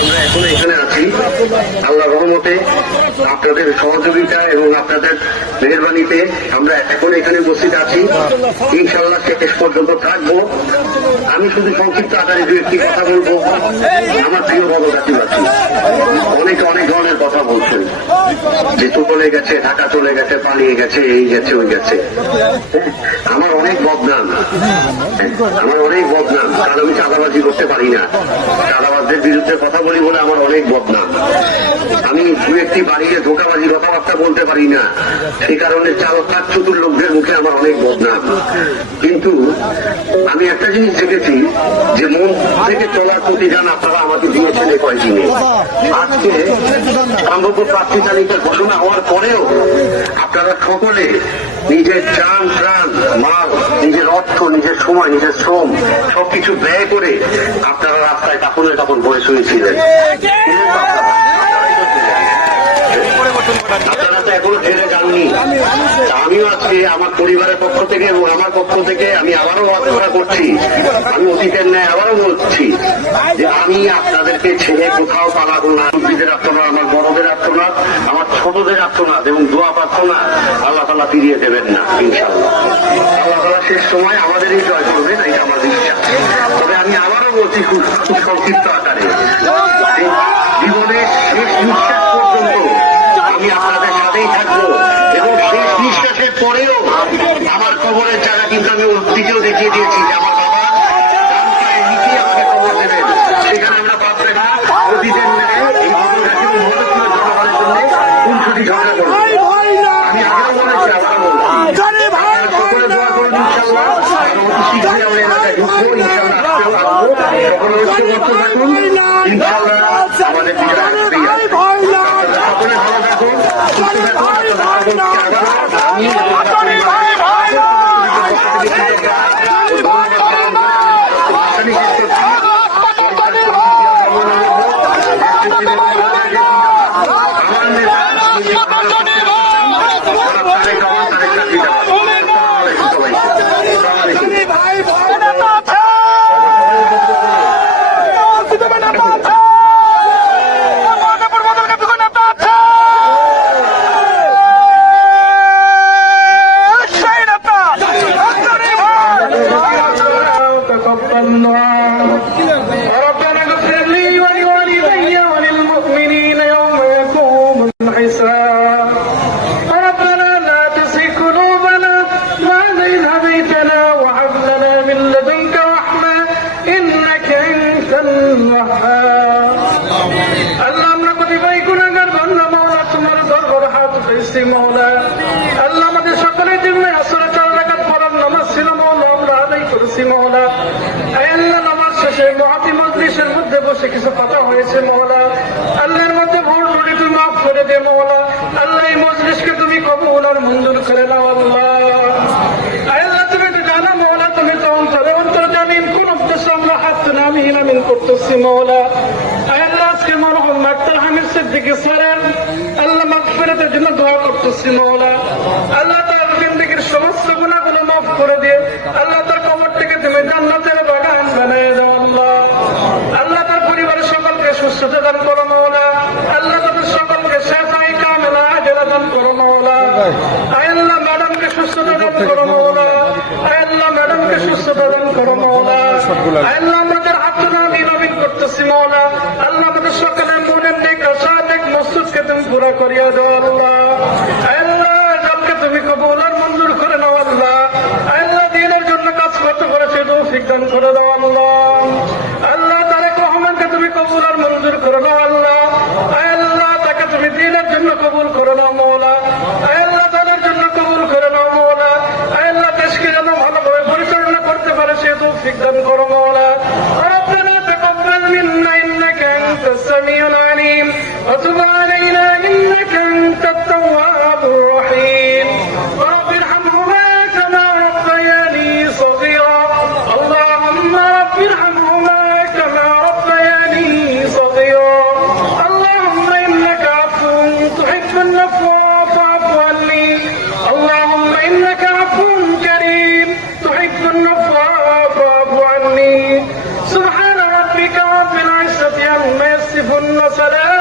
আমরা এখন এখানে আছি আল্লাহ রহমতে, আপনাদের সহযোগিতা এবং আপনাদের মেহরবানিতে আমরা এখন এখানে উপস্থিত আছি। ইনশাআল্লাহ শেষ পর্যন্ত থাকবো। আমি শুধু সংক্ষিপ্ত আকারে দু একটি কথা বলবো। আমার প্রিয় বড়গাছিবাসী অনেকে অনেক ধরনের কথা বলছেন যে চলে গেছে, ঢাকা চলে গেছে, পালিয়ে গেছে, এই গেছে, ওই গেছে। আমার অনেক বদনাম, কারণ আমি চাঁদাবাজি করতে পারি না। চাঁদাবাজদের বিরুদ্ধে কথা বলি বলে আমার অনেক বদনাম। আমি দু একটি বাড়িয়ে ধোকাবাজি কথাবার্তা বলতে পারি না, সেই কারণে চালকার চতুর লোকদের মুখে আমার অনেক বদনাম। কিন্তু আমি একটা জিনিস দেখেছি যে মন থেকে চলার প্রতিদান আপনারা আমাকে দিয়েছেন এই কয়েকদিনে। আজকে সম্ভাব্য প্রার্থী তালিকা ঘোষণা হওয়ার পরেও আপনারা সকলে নিজের জান প্রাণ মাল, নিজের অর্থ, নিজের সময়, নিজের শ্রম সবকিছু ব্যয় করে আপনারা রাস্তায় কাপড়ের কাপড় বয়ে শুয়েছিলেন। আপনারা তো এখনো জেলে যাননি। আমিও আজকে আমার পরিবারের পক্ষ থেকে এবং আমার পক্ষ থেকে আমি আবারও আলোচনা করছি, আমি অতীতের ন্যায় আবারও বলছি যে আমি আপনাদেরকে ছেড়ে কোথাও পালাবো না। মুরব্বীদের আত্মনাদ, আমার বড়দের আত্মনাদ, আমার ছোটদের আত্মনাদ এবং দোয়া প্রার্থনা আল্লাহ তাআলা ফিরিয়ে দেবেন না ইনশাআল্লাহ। আল্লাহ তাআলা শেষ সময় আমাদেরই জয় করবেন, এটা আমার বিশ্বাস। তবে আমি আবারও বলছি খুব সংক্ষিপ্ত আকারে, জীবনে শেষ নিঃশ্বাস পর্যন্ত আমি আপনাদের সাথেই থাকবো এবং শেষ নিঃশ্বাসের পরেও আমার কবরের জায়গা কিন্তু আমি দিকেও দেখিয়ে দিয়েছি যে আমার বাবা নিচে আমাকে কবর দেবেন। সেখানে আমরা পাবো না অতীতের এই বদলগাছি এবং মহলপুরের জনগণের জন্য উনসুটি ঝগড়া করবো। আমি আগেও বলেছি, আবার বলছি, সকলে দোয়া করুন ইনশাআল্লাহ। অতি শীঘ্রই আমরা এলাকায় ঢুকবো ইনশাআল্লাহ, আসবো। সকলে ঐক্যবদ্ধ থাকুন ইনশাআল্লাহ, আমাদের বিজয় আসবেই আসবে। সকলে ভালো থাকুন, সুস্থ থাকুন। আমি আল্লাহ আমাদের সকলের জন্য আসরে 4 রাকাত ফরজ নামাজ ছিল মওলা, আমরা আদায় করেছি মওলা। আল্লাহ নামাজ শেষে মুআতি মজলিসের মধ্যে বসে কিছু কথা হয়েছে মওলা, আল্লাহর মধ্যে ভুল ত্রুটি তুমি মাফ করে দে মওলা। আল্লাহ এই মজলিসকে তুমি কবুল আর মঞ্জুর করে নাও আল্লাহ। আল্লাহ তুমি তো জানো মওলা, তুমি তো অন্তর জানেন কোন উদ্দেশ্যে আমরা হাত তুলে আমিন করতেছি মওলা। আল্লাহ আজকে মরহুম ডাক্তার হামিদ সিদ্দিকী স্যারের আল্লাহ মাগফিরাতের জন্য দোয়া করতেছি মওলা। আল্লাহ তার জিন্দেগীর সমস্ত গুনাহগুলো মাফ করে দিয়ে আল্লাহ তার কবরটাকে তুমি জান্নাতের বাগান বানিয়ে দাও আল্লাহ। আল্লাহ তার পরিবারের সকলকে সুস্থতা দান করো মওলা। আল্লাহ তাদের সকলকে শিফায়ে কামিলা আজলা দান করো মওলা। আল্লাহ ম্যাডামকে সুস্থতা দান করো মওলা। আল্লাহ ম্যাডামকে সুস্থতা দান করো মওলা। আল্লাহ আমাদের আত্মনা নবীন করতেছি মওলা। আল্লাহ আমাদের সকলের মনের নেক আশা নেক মকসুদকে তুমি পুরা করিয়া দাও আল্লাহ। আল্লাহ কালকে তুমি কবুল আর মঞ্জুর করে নাও আল্লাহ। আল্লাহ দ্বীনের জন্য কাজ করতে করেছে তৌফিক দান করে দাও আল্লাহ। আল্লাহ তারেক রহমানকে তুমি কবুল আর মঞ্জুর করে নাও আল্লাহ। আল্লাহ তাকে তুমি দ্বীনের জন্য কবুল করে নাও মওলা। আল্লাহ তাদের জন্য কবুল করে নাও মওলা। আল্লাহ দেশকে যেন ভালোভাবে পরিচালনা করতে পারে সে তৌফিক দান করো মওলা। ربنا تقبل منا إنك أنت السميع العليم وتب علينا إنك أنت التواب الرحيم رب ارحمهما كما ربياني صغيرا اللهم رب ارحمهما হুন্ন সালাম